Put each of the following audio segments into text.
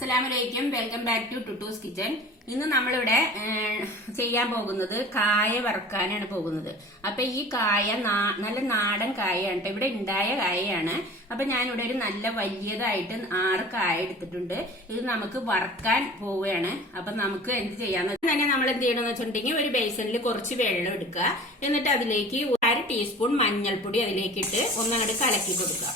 അസ്സലാമലൈക്കും, welcome back to Tuttu's kitchen. ഇന്ന് നമ്മളിവിടെ ചെയ്യാൻ പോകുന്നത് കായ വറുക്കാനാണ് പോകുന്നത്. അപ്പൊ ഈ കായ നല്ല നാടൻ കായാണ്, ഇവിടെ ഉണ്ടായ കായയാണ്. അപ്പൊ ഞാനിവിടെ ഒരു നല്ല വലിയതായിട്ട് 6 കായ എടുത്തിട്ടുണ്ട്. ഇത് നമുക്ക് വറുക്കാൻ പോവുകയാണ്. അപ്പൊ നമുക്ക് എന്ത് ചെയ്യാന്ന് തന്നെ നമ്മൾ എന്ത് ചെയ്യണമെന്ന് വെച്ചിട്ടുണ്ടെങ്കിൽ ഒരു ബേസണിൽ കുറച്ച് വെള്ളം എടുക്കുക. എന്നിട്ട് അതിലേക്ക് 1/2 ടീസ്പൂൺ മഞ്ഞൾപ്പൊടി അതിലേക്ക് ഇട്ട് ഒന്നങ്ങോട്ട് കലക്കി കൊടുക്കുക.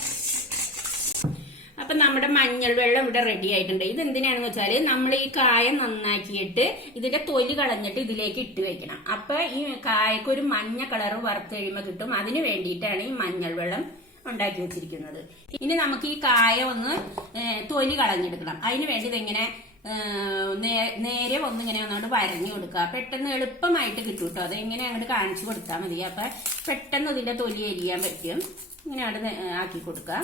അപ്പൊ നമ്മുടെ മഞ്ഞൾ വെള്ളം ഇവിടെ റെഡി ആയിട്ടുണ്ട്. ഇത് എന്തിനാണെന്ന് വെച്ചാല് നമ്മൾ ഈ കായ നന്നാക്കിയിട്ട് ഇതിന്റെ തൊലി കളഞ്ഞിട്ട് ഇതിലേക്ക് ഇട്ട് വെക്കണം. അപ്പൊ ഈ കായക്ക് ഒരു മഞ്ഞ കളർ വറുത്ത് കഴിയുമ്പോൾ കിട്ടും. അതിന് വേണ്ടിയിട്ടാണ് ഈ മഞ്ഞൾ വെള്ളം ഉണ്ടാക്കി വെച്ചിരിക്കുന്നത്. ഇനി നമുക്ക് ഈ കായ ഒന്ന് തൊലി കളഞ്ഞെടുക്കണം. അതിന് വേണ്ടി ഇതെങ്ങനെ നേരെ ഒന്നിങ്ങനെ ഒന്നുകൊണ്ട് വരഞ്ഞു കൊടുക്കുക. പെട്ടെന്ന് എളുപ്പമായിട്ട് കിട്ടും കേട്ടോ. അതെങ്ങനെ അങ്ങോട്ട് കാണിച്ചു കൊടുത്താൽ മതി. അപ്പൊ പെട്ടെന്ന് ഇതിന്റെ തൊലി എരിയാൻ പറ്റും. ഇങ്ങനെ അവിടെ ആക്കി കൊടുക്കുക.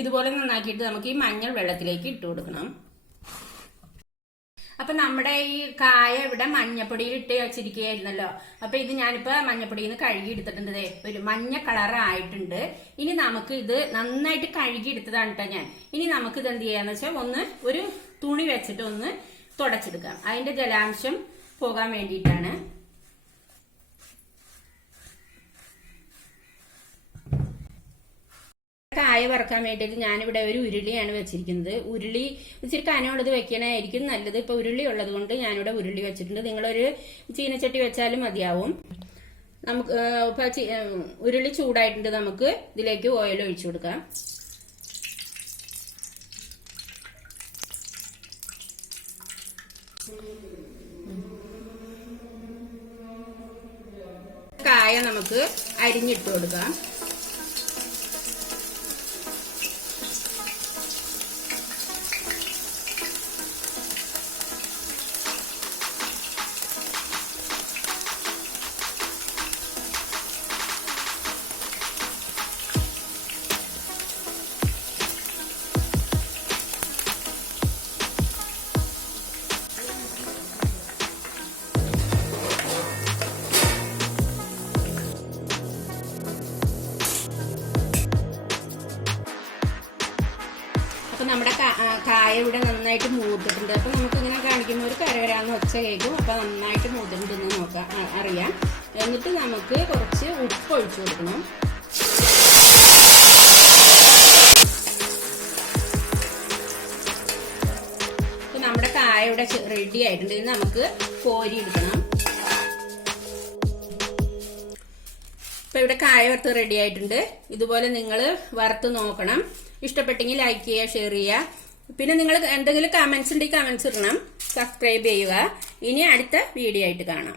ഇതുപോലെ നന്നാക്കിയിട്ട് നമുക്ക് ഈ മഞ്ഞൾ വെള്ളത്തിലേക്ക് ഇട്ട് കൊടുക്കണം. അപ്പൊ നമ്മുടെ ഈ കായ ഇവിടെ മഞ്ഞപ്പൊടിയിൽ ഇട്ട് വെച്ചിരിക്കുകയായിരുന്നല്ലോ. അപ്പൊ ഇത് ഞാനിപ്പോ മഞ്ഞപ്പൊടിയിൽ നിന്ന് കഴുകി എടുത്തിട്ടുണ്ട്. ഒരു മഞ്ഞ കളർ ആയിട്ടുണ്ട്. ഇനി നമുക്ക് ഇത് നന്നായിട്ട് കഴുകി എടുത്തതാണ് കേട്ടോ ഞാൻ. ഇനി നമുക്ക് ഇത് എന്ത് ചെയ്യാന്ന് വെച്ചാൽ ഒരു തുണി വെച്ചിട്ട് ഒന്ന് തുടച്ചെടുക്കാം. അതിന്റെ ജലാംശം പോകാൻ വേണ്ടിയിട്ടാണ്. കായ വറക്കാൻ വേണ്ടിയിട്ട് ഞാനിവിടെ ഒരു ഉരുളിയാണ് വെച്ചിരിക്കുന്നത്. ഉരുളി ഇച്ചിരി കനമുള്ളത് വെക്കണമായിരിക്കും നല്ലത്. ഇപ്പൊ ഉരുളി ഉള്ളത് കൊണ്ട് ഞാനിവിടെ ഉരുളി വെച്ചിട്ടുണ്ട്. നിങ്ങളൊരു ചീനച്ചട്ടി വെച്ചാലും മതിയാവും. നമുക്ക് ഉരുളി ചൂടായിട്ടുണ്ട്. നമുക്ക് ഇതിലേക്ക് ഓയിൽ ഒഴിച്ചു കൊടുക്കാം. കായ നമുക്ക് അരിഞ്ഞിട്ട് കൊടുക്കാം. അപ്പൊ നമ്മുടെ കായ ഇവിടെ നന്നായിട്ട് മൂത്തിട്ടുണ്ട്. അപ്പൊ നമുക്ക് ഇങ്ങനെ കാണിക്കുമ്പോൾ ഒരു കരകരാന്ന് ഒച്ച കേൾക്കും. അപ്പൊ നന്നായിട്ട് മൂത്തിട്ടുണ്ടെന്ന് നോക്കാം, അറിയാം. എന്നിട്ട് നമുക്ക് കുറച്ച് ഉപ്പ് ഒഴിച്ചു കൊടുക്കണം. അപ്പൊ നമ്മുടെ കായ ഇവിടെ റെഡി ആയിട്ടുണ്ട്. ഇത് നമുക്ക് കോരി എടുക്കണം. ഇപ്പൊ ഇവിടെ കായ വറുത്ത് റെഡി ആയിട്ടുണ്ട്. ഇതുപോലെ നിങ്ങൾ വറുത്ത് നോക്കണം. ഇഷ്ടപ്പെട്ടെങ്കിൽ ലൈക്ക് ചെയ്യുക, ഷെയർ ചെയ്യുക. പിന്നെ നിങ്ങൾ എന്തെങ്കിലും കമന്റ്സ് ഉണ്ടെങ്കിൽ കമന്റ്സ് ഇടണം. സബ്സ്ക്രൈബ് ചെയ്യുക. ഇനി അടുത്ത വീഡിയോ ആയിട്ട് കാണാം.